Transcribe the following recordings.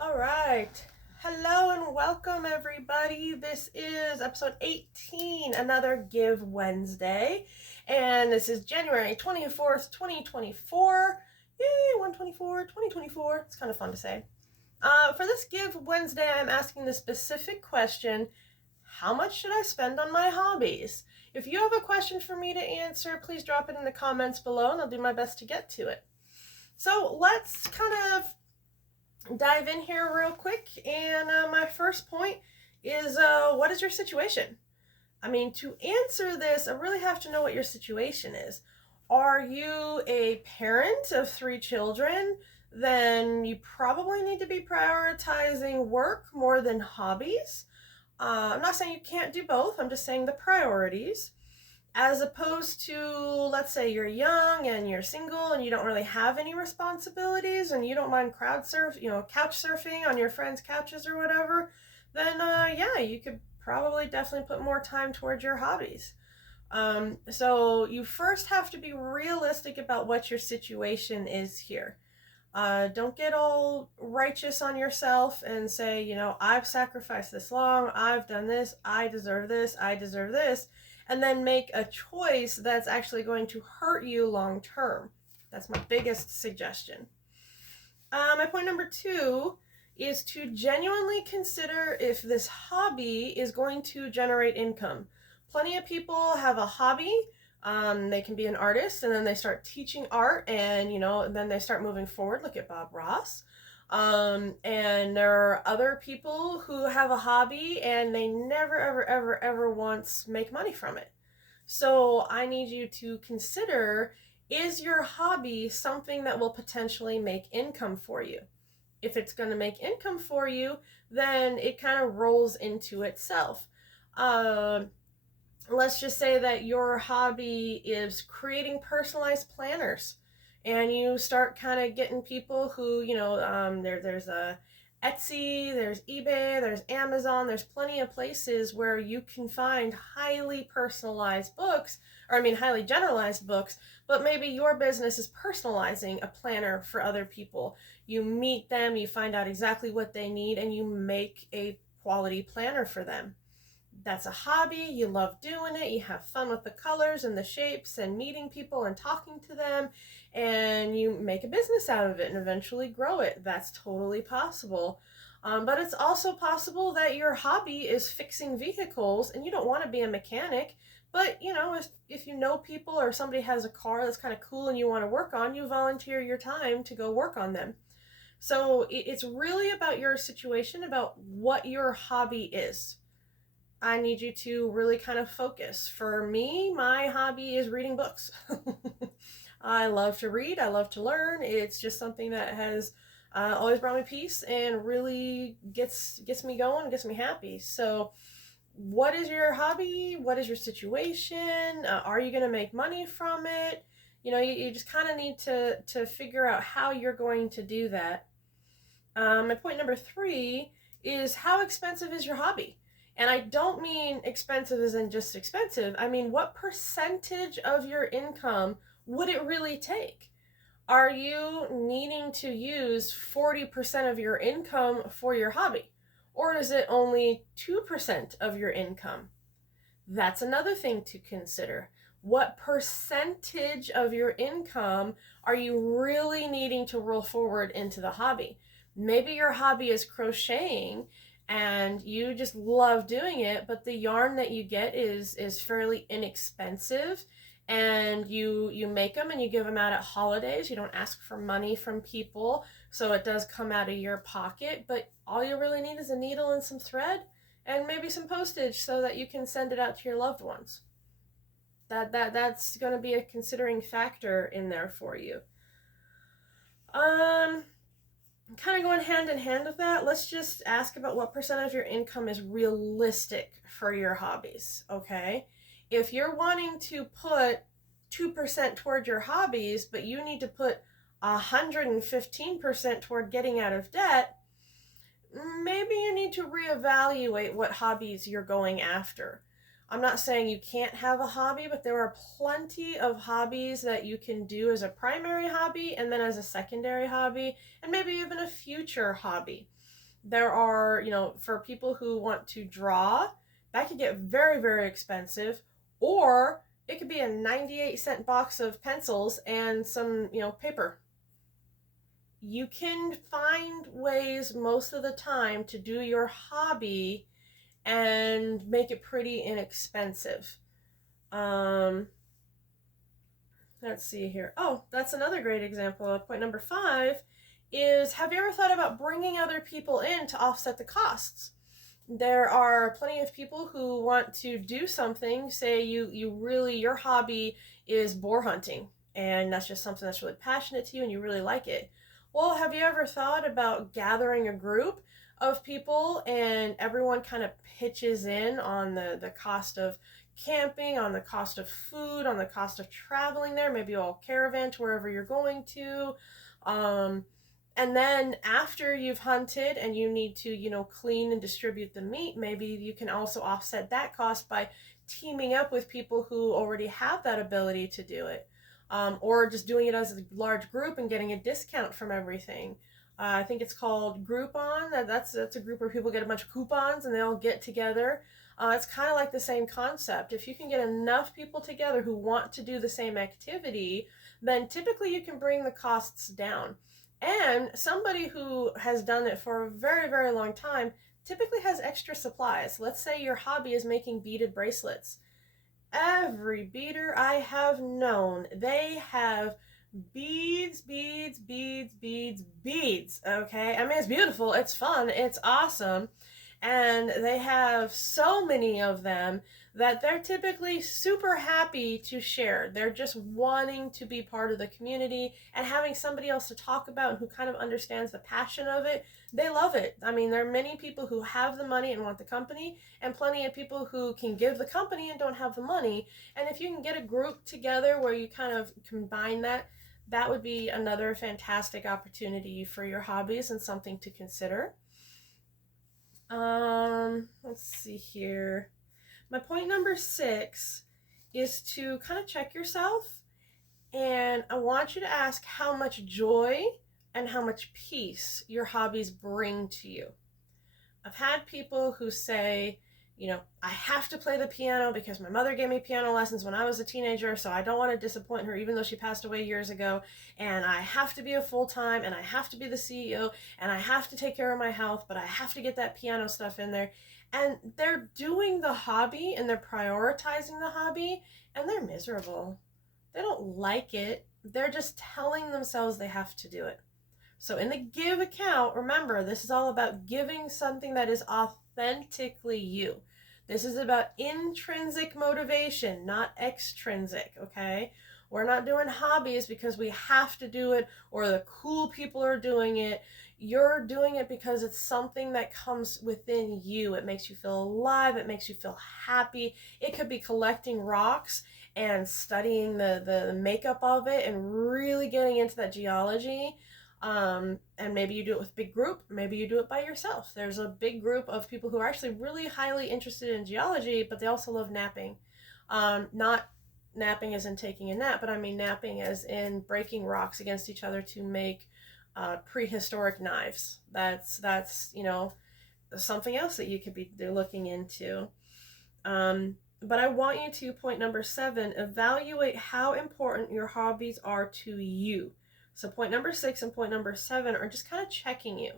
All right. Hello and welcome, everybody. This is episode 18, another Give Wednesday. And this is January 24th, 2024. Yay, 124, 2024. It's kind of fun to say. For this Give Wednesday, I'm asking the specific question: how much should I spend on my hobbies? If you have a question for me to answer, please drop it in the comments below and I'll do my best to get to it. So let's kind of dive in here real quick. And my first point is what is your situation? I mean, to answer this, I really have to know what your situation is. Are you a parent of three children? Then you probably need to be prioritizing work more than hobbies. I'm not saying you can't do both, I'm just saying the priorities. As opposed to, let's say you're young and you're single and you don't really have any responsibilities and you don't mind couch surfing on your friends' couches or whatever, then yeah, you could probably definitely put more time towards your hobbies. So you first have to be realistic about what your situation is here. Don't get all righteous on yourself and say, I've sacrificed this long, I've done this, I deserve this, I deserve this, and then make a choice that's actually going to hurt you long term. That's my biggest suggestion. My point number two is to genuinely consider if this hobby is going to generate income. Plenty of people have a hobby. They can be an artist and then they start teaching art and, then they start moving forward. Look at Bob Ross. And there are other people who have a hobby and they never, ever, ever, ever once make money from it. So I need you to consider, is your hobby something that will potentially make income for you? If it's going to make income for you, then it kind of rolls into itself. Let's just say that your hobby is creating personalized planners and you start kind of getting people who, there's a Etsy, there's eBay, there's Amazon, there's plenty of places where you can find highly personalized books, or I mean highly generalized books, but maybe your business is personalizing a planner for other people. You meet them, you find out exactly what they need, and you make a quality planner for them. That's a hobby, you love doing it, you have fun with the colors and the shapes and meeting people and talking to them, and you make a business out of it and eventually grow it. That's totally possible. But it's also possible that your hobby is fixing vehicles and you don't want to be a mechanic, but if you know people or somebody has a car that's kind of cool and you want to work on, you volunteer your time to go work on them. So it's really about your situation, about what your hobby is. I need you to really kind of focus. For me, my hobby is reading books. I love to read, I love to learn. It's just something that has always brought me peace and really gets me going, gets me happy. So, what is your hobby? What is your situation? Are you going to make money from it? You just kind of need to figure out how you're going to do that. My point number three is, how expensive is your hobby? And I don't mean expensive as in just expensive. I mean, what percentage of your income would it really take? Are you needing to use 40% of your income for your hobby? Or is it only 2% of your income? That's another thing to consider. What percentage of your income are you really needing to roll forward into the hobby? Maybe your hobby is crocheting and you just love doing it, but the yarn that you get is fairly inexpensive, and you make them and you give them out at holidays. You don't ask for money from people, so it does come out of your pocket, but all you really need is a needle and some thread and maybe some postage so that you can send it out to your loved ones. That's going to be a considering factor in there for you. Kind of going hand in hand with that, let's just ask about what percent of your income is realistic for your hobbies, okay? If you're wanting to put 2% toward your hobbies, but you need to put 115% toward getting out of debt, maybe you need to reevaluate what hobbies you're going after. I'm not saying you can't have a hobby, but there are plenty of hobbies that you can do as a primary hobby and then as a secondary hobby and maybe even a future hobby. There are, for people who want to draw, that could get very, very expensive. Or it could be a 98-cent box of pencils and some, paper. You can find ways most of the time to do your hobby and make it pretty inexpensive. Let's see here. Oh, that's another great example. Point number 5 is, have you ever thought about bringing other people in to offset the costs? There are plenty of people who want to do something. Say your hobby is boar hunting, and that's just something that's really passionate to you and you really like it. Well, have you ever thought about gathering a group of people and everyone kind of pitches in on the cost of camping, on the cost of food, on the cost of traveling there? Maybe you'll caravan to wherever you're going to. And then after you've hunted and you need to, clean and distribute the meat, maybe you can also offset that cost by teaming up with people who already have that ability to do it. Or just doing it as a large group and getting a discount from everything. I think it's called Groupon. That's a group where people get a bunch of coupons and they all get together. It's kind of like the same concept. If you can get enough people together who want to do the same activity, then typically you can bring the costs down. And somebody who has done it for a very, very long time typically has extra supplies. Let's say your hobby is making beaded bracelets. Every beader I have known, they have beads, beads, beads, beads, beads, okay? I mean, it's beautiful, it's fun, it's awesome, and they have so many of them that they're typically super happy to share. They're just wanting to be part of the community and having somebody else to talk about and who kind of understands the passion of it. They love it. I mean, there are many people who have the money and want the company, and plenty of people who can give the company and don't have the money. And if you can get a group together where you kind of combine that, that would be another fantastic opportunity for your hobbies and something to consider. Let's see here. My point number 6 is to kind of check yourself, and I want you to ask how much joy and how much peace your hobbies bring to you. I've had people who say, I have to play the piano because my mother gave me piano lessons when I was a teenager, so I don't want to disappoint her even though she passed away years ago, and I have to be a full-time, and I have to be the CEO, and I have to take care of my health, but I have to get that piano stuff in there. And they're doing the hobby and they're prioritizing the hobby, and they're miserable. They don't like it. They're just telling themselves they have to do it. So in the give account, remember, this is all about giving something that is authentically you. This is about intrinsic motivation, not extrinsic, okay? We're not doing hobbies because we have to do it or the cool people are doing it. You're doing it because it's something that comes within you. It makes you feel alive. It makes you feel happy. It could be collecting rocks and studying the makeup of it and really getting into that geology. And maybe you do it with a big group, maybe you do it by yourself. There's a big group of people who are actually really highly interested in geology, but they also love napping. Not napping as in taking a nap, but I mean napping as in breaking rocks against each other to make prehistoric knives. That's something else that you could be looking into. But I want you to, point number 7, evaluate how important your hobbies are to you. So point number 6 and point number 7 are just kind of checking you.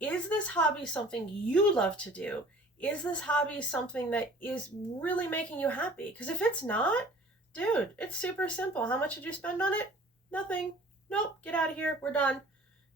Is this hobby something you love to do? Is this hobby something that is really making you happy? Because if it's not, dude, it's super simple. How much did you spend on it? Nothing. Nope, get out of here. We're done.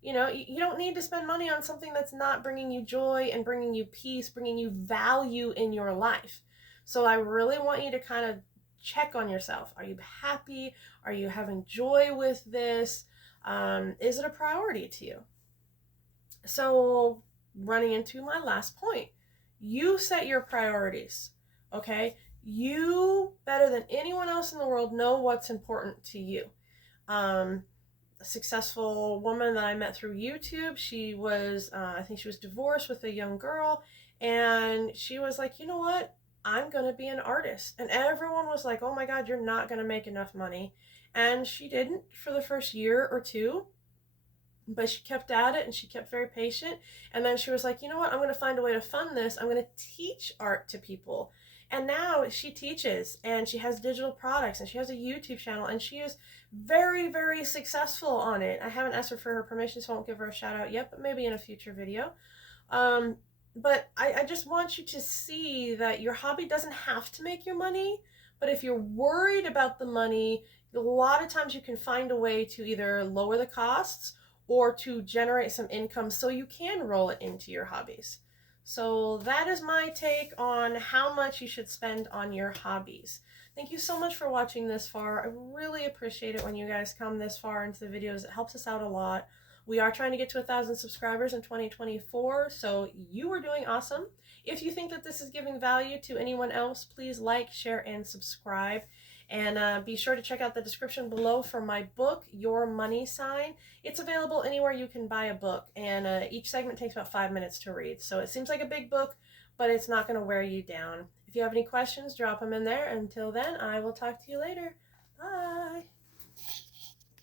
You don't need to spend money on something that's not bringing you joy and bringing you peace, bringing you value in your life. So I really want you to kind of check on yourself. Are you happy? Are you having joy with this? Is it a priority to you? So running into my last point, you set your priorities, okay? You, better than anyone else in the world, know what's important to you. A successful woman that I met through YouTube, she was, I think she was divorced with a young girl, and she was like, you know what? I'm going to be an artist. And everyone was like, oh my God, you're not going to make enough money. And she didn't for the first year or two. But she kept at it and she kept very patient. And then she was like, you know what? I'm going to find a way to fund this. I'm going to teach art to people. And now she teaches and she has digital products and she has a YouTube channel and she is very, very successful on it. I haven't asked her for her permission, so I won't give her a shout out yet, but maybe in a future video. Um, but I just want you to see that your hobby doesn't have to make you money. But if you're worried about the money, a lot of times you can find a way to either lower the costs or to generate some income so you can roll it into your hobbies. So that is my take on how much you should spend on your hobbies. Thank you so much for watching this far. I really appreciate it when you guys come this far into the videos. It helps us out a lot. We are trying to get to 1,000 subscribers in 2024, so you are doing awesome. If you think that this is giving value to anyone else, please like, share, and subscribe. And be sure to check out the description below for my book, Your Money Sign. It's available anywhere you can buy a book, and each segment takes about 5 minutes to read. So it seems like a big book, but it's not going to wear you down. If you have any questions, drop them in there. Until then, I will talk to you later. Bye.